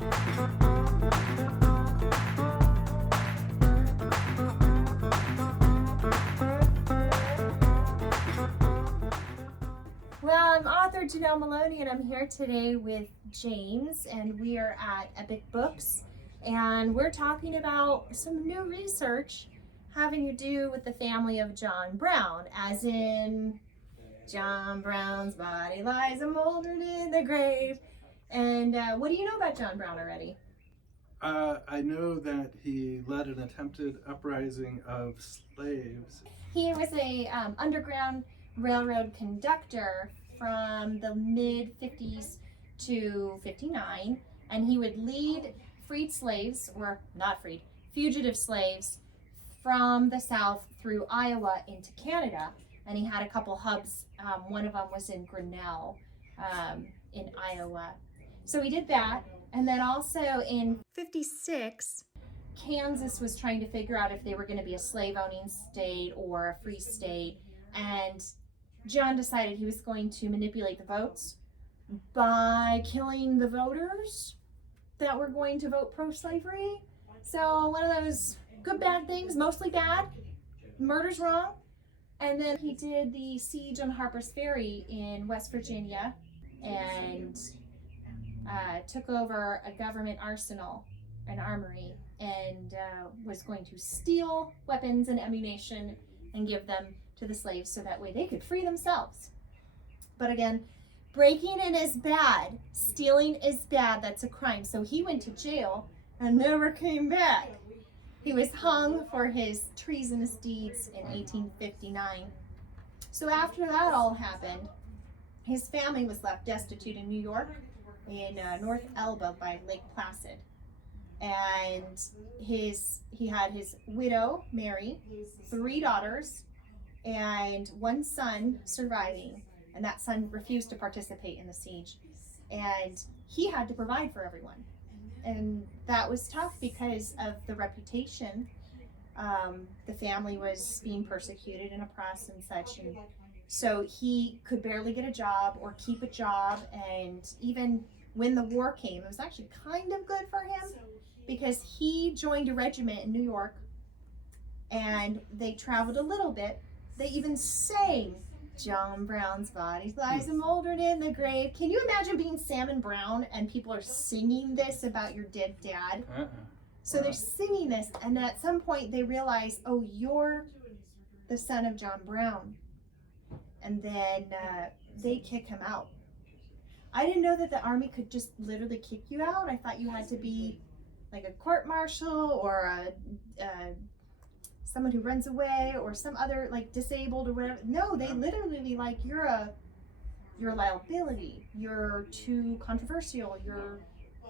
Well, I'm author Janelle Molony, and I'm here today with James, and we are at Epic Books, and we're talking about some new research having to do with the family of John Brown, as in John Brown's body lies moldering in the grave. And what do you know about John Brown already? I know that he led an attempted uprising of slaves. He was a underground railroad conductor from the mid 50s to 59, and he would lead freed slaves, or not freed, fugitive slaves from the South through Iowa into Canada. And he had a couple hubs. One of them was in Grinnell in Iowa. So he did that. And then also in 56, Kansas was trying to figure out if they were going to be a slave-owning state or a free state. And John decided he was going to manipulate the votes by killing the voters that were going to vote pro-slavery. So one of those good, bad things, mostly bad. Murder's wrong. And then he did the siege on Harper's Ferry in West Virginia and took over a government arsenal, an armory, and was going to steal weapons and ammunition and give them to the slaves so that way they could free themselves. But again, breaking in is bad, stealing is bad, that's a crime. So he went to jail and never came back. He was hung for his treasonous deeds in 1859. So after that all happened, his family was left destitute in New York, in North Elba by Lake Placid. And he had his widow, Mary, 3 daughters, and 1 son surviving. And that son refused to participate in the siege. And he had to provide for everyone. And that was tough because of the reputation. The family was being persecuted and oppressed and such. And so he could barely get a job or keep a job. And even when the war came, it was actually kind of good for him because he joined a regiment in New York and they traveled a little bit. They even sang John Brown's body lies moldering in the grave. Can you imagine being Salmon Brown and people are singing this about your dead dad? So they're singing this, and at some point they realize, oh, you're the son of John Brown. And then they kick him out. I didn't know that the army could just literally kick you out. I thought you had to be like a court martial or someone who runs away or some other like disabled or whatever. No, they literally like you're a liability. You're too controversial.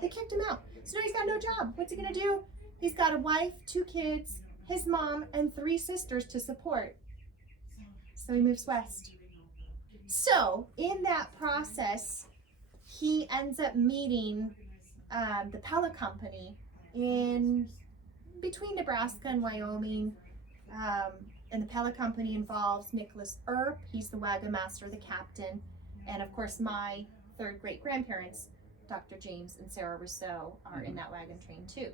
They kicked him out. So now he's got no job. What's he gonna do? He's got a wife, 2 kids, his mom, and 3 sisters to support. So he moves west. So in that process, he ends up meeting the Pella Company in between Nebraska and Wyoming. And the Pella Company involves Nicholas Earp. He's the wagon master, the captain. And of course, my 3rd great grandparents, Dr. James and Sarah Rousseau, are in that wagon train too.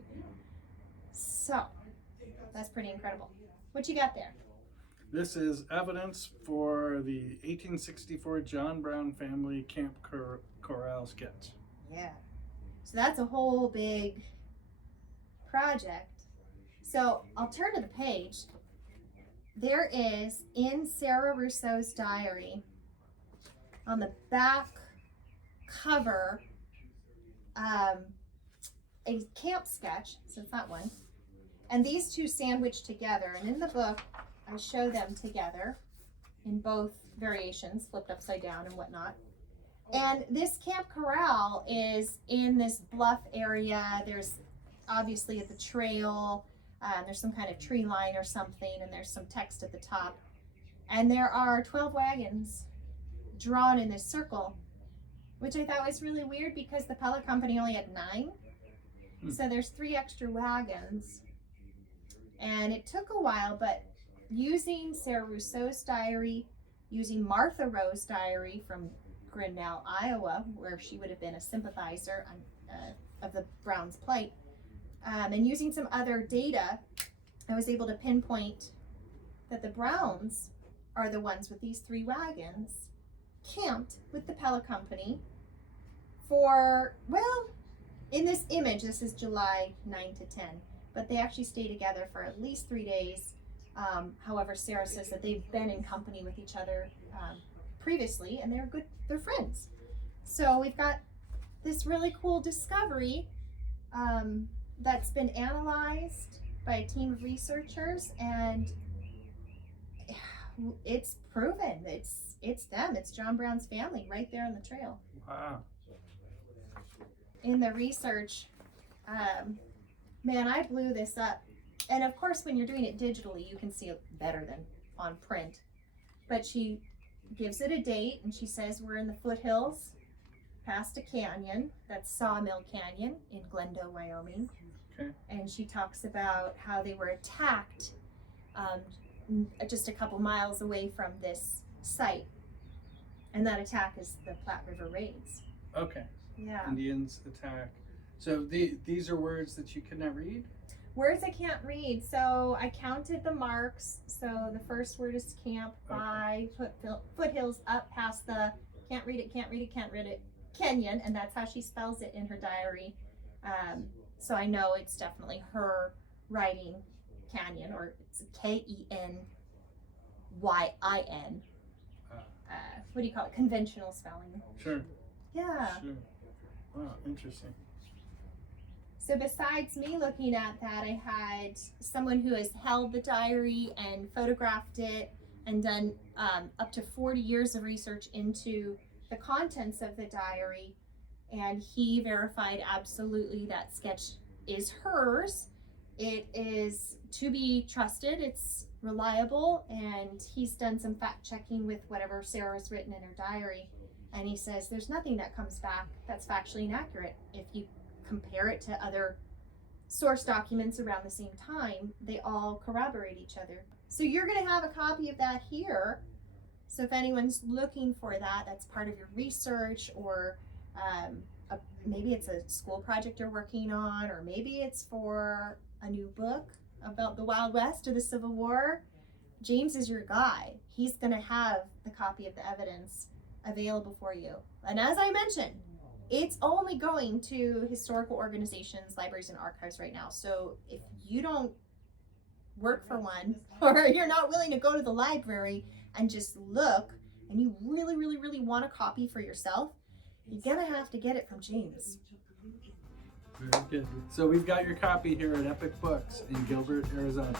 So that's pretty incredible. What you got there? This is evidence for the 1864 John Brown family camp corral sketch. Yeah. So that's a whole big project. So I'll turn to the page. There is, in Sarah Rousseau's diary, on the back cover, a camp sketch, so it's that one, and these 2 sandwiched together. And in the book, I show them together in both variations, flipped upside down and whatnot. And this camp corral is in this bluff area. There's obviously at the trail, there's some kind of tree line or something, and there's some text at the top. And there are 12 wagons drawn in this circle, which I thought was really weird because the Pella Company only had 9. So there's 3 extra wagons. And it took a while, but using Sarah Rousseau's diary, using Martha Rowe's diary from Grinnell, Iowa, where she would have been a sympathizer of the Brown's plight. And using some other data, I was able to pinpoint that the Browns are the ones with these 3 wagons camped with the Pella Company for, well, in this image, this is July 9 to 10, but they actually stay together for at least 3 days. However, Sarah says that they've been in company with each other previously, and they're friends. So we've got this really cool discovery that's been analyzed by a team of researchers, and it's proven it's them. It's John Brown's family right there on the trail. Wow. In the research, man, I blew this up. And of course, when you're doing it digitally, you can see it better than on print. But she gives it a date, and she says we're in the foothills past a canyon. That's Sawmill Canyon in Glendale, Wyoming. Okay. And she talks about how they were attacked just a couple miles away from this site. And that attack is the Platte River Raids. Okay. Yeah. Indians attack. So these are words that you could not read? Words I can't read. So I counted the marks. So the first word is camp, by, foothills up past the can't read it, canyon. And that's how she spells it in her diary. So I know it's definitely her writing canyon, or it's Kenyin. What do you call it? Conventional spelling. Sure. Yeah. Sure. Wow, interesting. So besides me looking at that, I had someone who has held the diary and photographed it and done up to 40 years of research into the contents of the diary. And he verified absolutely that sketch is hers. It is to be trusted. It's reliable. And he's done some fact checking with whatever Sarah's written in her diary. And he says there's nothing that comes back that's factually inaccurate. If you compare it to other source documents around the same time, they all corroborate each other. So you're going to have a copy of that here. So if anyone's looking for that, that's part of your research, or maybe it's a school project you're working on, or maybe it's for a new book about the Wild West or the Civil War, James is your guy. He's going to have the copy of the evidence available for you. And as I mentioned, it's only going to historical organizations, libraries, and archives right now. So if you don't work for one, or you're not willing to go to the library and just look, and you really, really, really want a copy for yourself, you're gonna have to get it from James. Very good. So we've got your copy here at Epic Books in Gilbert, Arizona.